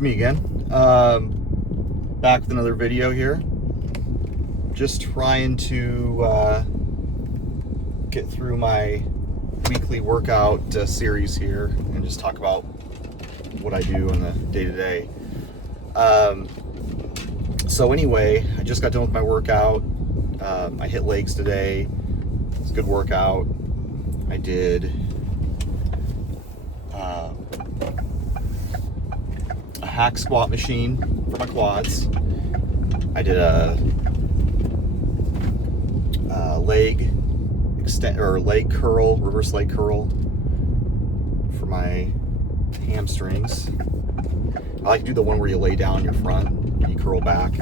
It's me again. Back with another video here. Just trying to get through my weekly workout series here and just talk about what I do on the day-to-day. So anyway, I just got done with my workout. I hit legs today. It's a good workout. I did a hack squat machine for my quads. I did a leg extend or leg curl, reverse leg curl for my hamstrings. I like to do the one where you lay down your front and you curl back.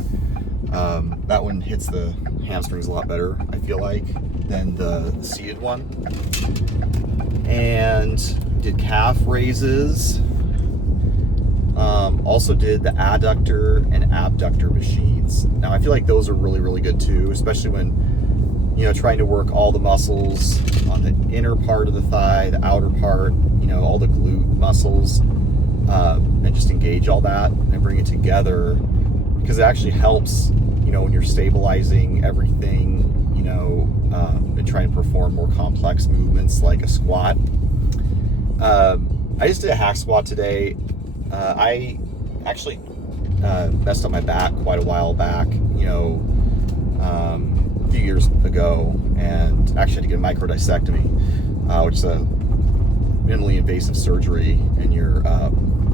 That one hits the hamstrings a lot better, I feel like, than the seated one. And did calf raises. Also did the adductor and abductor machines. Now I feel like those are really, really good too, especially when, you know, trying to work all the muscles on the inner part of the thigh, the outer part, you know, all the glute muscles, and just engage all that and bring it together, because it actually helps, you know, when you're stabilizing everything, you know, and trying to perform more complex movements like a squat. I just did a hack squat today. I actually messed up my back quite a while back, you know, a few years ago, and actually had to get a microdiscectomy, which is a minimally invasive surgery in your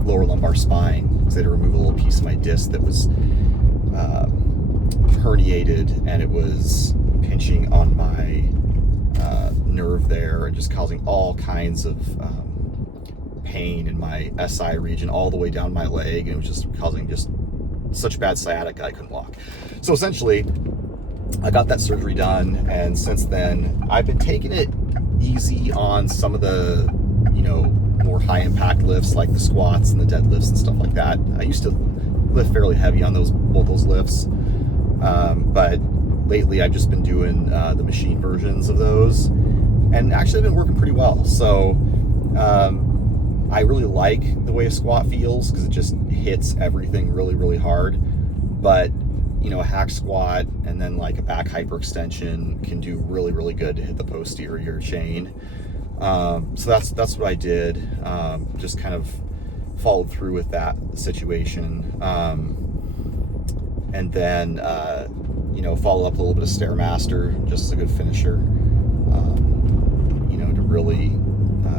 lower lumbar spine, because they had to remove a little piece of my disc that was herniated, and it was pinching on my nerve there and just causing all kinds of pain in my SI region all the way down my leg, and it was just causing just such bad sciatica I couldn't walk. So essentially, I got that surgery done, and since then I've been taking it easy on some of the, you know, more high impact lifts like the squats and the deadlifts and stuff like that. I used to lift fairly heavy on both those lifts, but lately I've just been doing the machine versions of those, and actually they've been working pretty well. So I really like the way a squat feels, because it just hits everything really, really hard. But, you know, a hack squat and then like a back hyperextension can do really, really good to hit the posterior chain. So that's what I did. Just kind of followed through with that situation. And then, you know, follow up a little bit of Stairmaster, just as a good finisher. You know, to really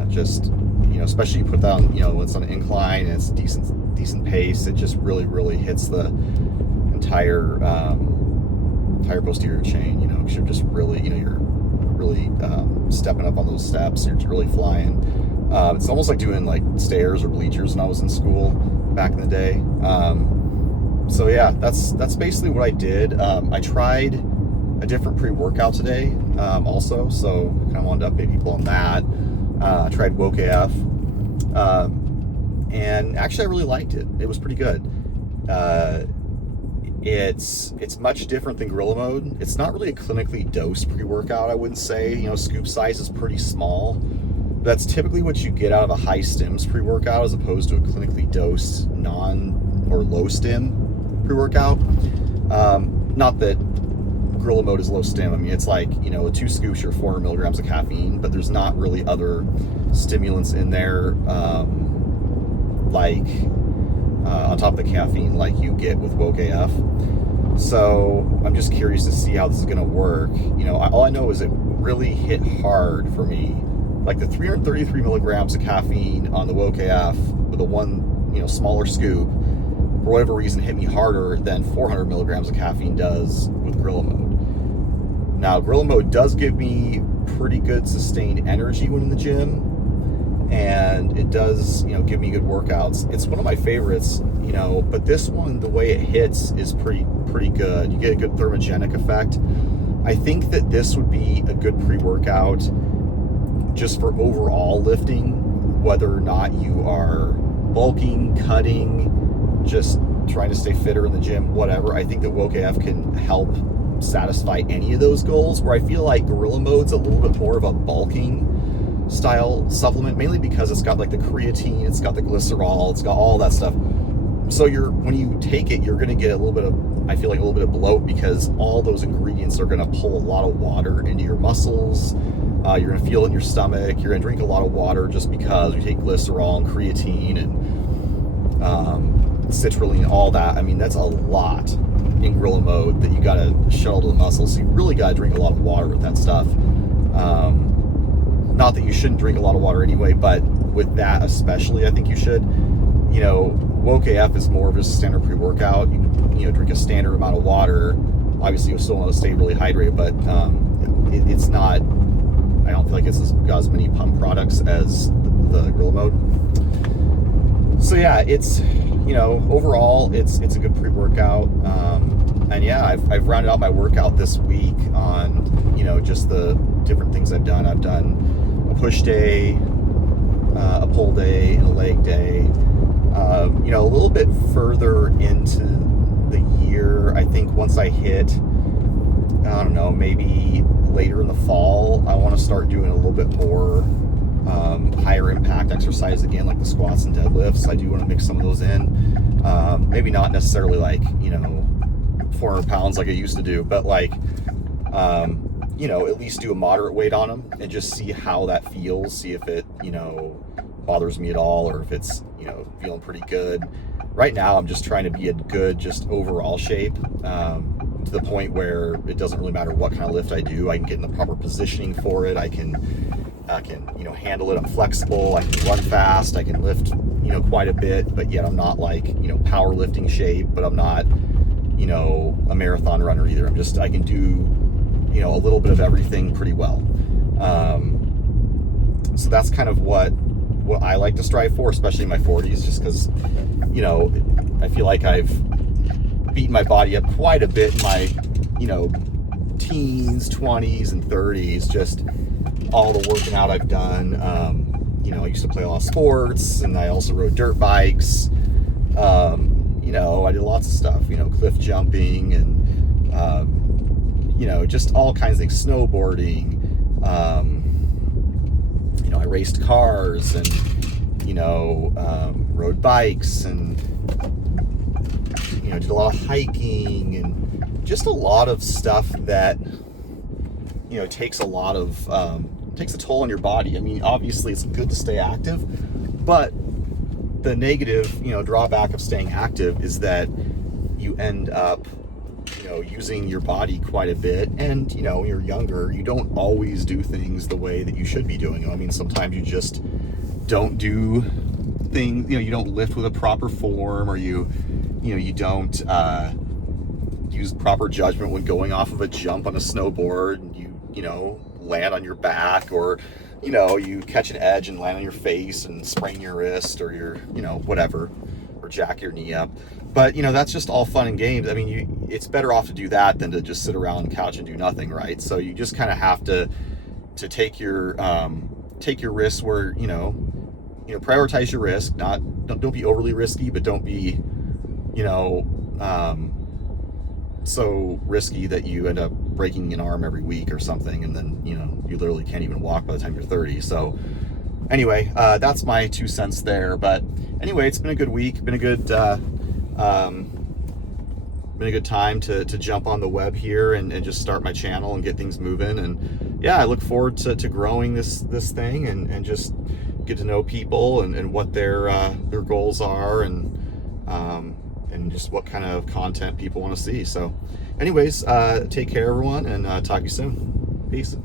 just, you know, especially you put that on, you know, when it's on an incline and it's decent pace, it just really hits the entire posterior chain, you know, because you're just really, you know, you're really stepping up on those steps. You're really flying. It's almost like doing like stairs or bleachers when I was in school back in the day. So yeah, that's basically what I did. I tried a different pre-workout today, also, so kind of wanted to update people on that. I tried Woke AF, and actually I really liked it. It was pretty good. It's much different than Gorilla Mode. It's not really a clinically dosed pre-workout, I wouldn't say. You know, scoop size is pretty small. That's typically what you get out of a high stims pre-workout, as opposed to a clinically dosed non or low stim pre-workout. Not that Gorilla Mode is low stim. I mean, it's like, you know, 2 scoops or 400 milligrams of caffeine, but there's not really other stimulants in there, like on top of the caffeine like you get with Woke AF. So I'm just curious to see how this is going to work. You know, all I know is it really hit hard for me. Like the 333 milligrams of caffeine on the Woke AF with a one, you know, smaller scoop, for whatever reason, hit me harder than 400 milligrams of caffeine does with Gorilla Mode. Now, Gorilla Mode does give me pretty good sustained energy when in the gym, and it does, you know, give me good workouts. It's one of my favorites, you know, but this one, the way it hits is pretty good. You get a good thermogenic effect. I think that this would be a good pre-workout just for overall lifting, whether or not you are bulking, cutting, just trying to stay fitter in the gym, whatever. I think that Woke AF can help satisfy any of those goals, where I feel like Gorilla Mode's a little bit more of a bulking style supplement, mainly because it's got like the creatine, it's got the glycerol, it's got all that stuff. So when you take it, you're going to get a little bit of, I feel like a little bit of bloat, because all those ingredients are going to pull a lot of water into your muscles. You're going to feel it in your stomach. You're going to drink a lot of water just because you take glycerol and creatine and citrulline, all that. I mean, that's a lot in gorilla mode that you got to shuttle to the muscles. So you really got to drink a lot of water with that stuff. Not that you shouldn't drink a lot of water anyway, but with that especially, I think you should. You know, Woke AF is more of just a standard pre-workout. You know, drink a standard amount of water. Obviously, you still want to stay really hydrated, but it's not. I don't feel like it's got as many pump products as the gorilla mode. So yeah, it's, you know, overall it's a good pre-workout. And yeah, I've rounded out my workout this week on, you know, just the different things I've done. I've done a push day, a pull day, and a leg day. You know, a little bit further into the year, I think once I hit, I don't know, maybe later in the fall, I want to start doing a little bit more higher impact exercise again, like the squats and deadlifts. I do want to mix some of those in. Maybe not necessarily like, you know, 400 pounds like I used to do, but like, you know, at least do a moderate weight on them and just see how that feels. See if it, you know, bothers me at all, or if it's, you know, feeling pretty good. Right now, I'm just trying to be in good, just overall shape, to the point where it doesn't really matter what kind of lift I do. I can get in the proper positioning for it. I can, you know, handle it. I'm flexible. I can run fast. I can lift, you know, quite a bit, but yet I'm not like, you know, powerlifting shape, but I'm not, you know, a marathon runner either. I can do, you know, a little bit of everything pretty well. So that's kind of what I like to strive for, especially in my 40s, just because, you know, I feel like I've beaten my body up quite a bit in my, you know, teens, 20s, and 30s, just all the working out I've done. You know, I used to play a lot of sports, and I also rode dirt bikes. You know, I did lots of stuff, you know, cliff jumping and, you know, just all kinds of things, snowboarding. You know, I raced cars and, you know, rode bikes and, you know, did a lot of hiking and just a lot of stuff that, you know, takes a lot of, takes a toll on your body. I mean, obviously it's good to stay active, but the negative, you know, drawback of staying active is that you end up, you know, using your body quite a bit. And, you know, when you're younger, you don't always do things the way that you should be doing. I mean, sometimes you just don't do things, you know, you don't lift with a proper form, or you know, you don't use proper judgment when going off of a jump on a snowboard, and you know, land on your back, or, you know, you catch an edge and land on your face and sprain your wrist, or your, you know, whatever, or jack your knee up. But, you know, that's just all fun and games. I mean, it's better off to do that than to just sit around on the couch and do nothing, right? So you just kind of have to take your risks where, you know, prioritize your risk. Don't be overly risky, but don't be, you know, so risky that you end up breaking an arm every week or something, and then, you know, you literally can't even walk by the time you're 30. So anyway, that's my 2 cents there. But anyway, it's been a good week, been a good time to jump on the web here and just start my channel and get things moving. And yeah, I look forward to growing this thing and just get to know people and what their goals are, and just what kind of content people want to see. So anyways, take care everyone, and talk to you soon. Peace.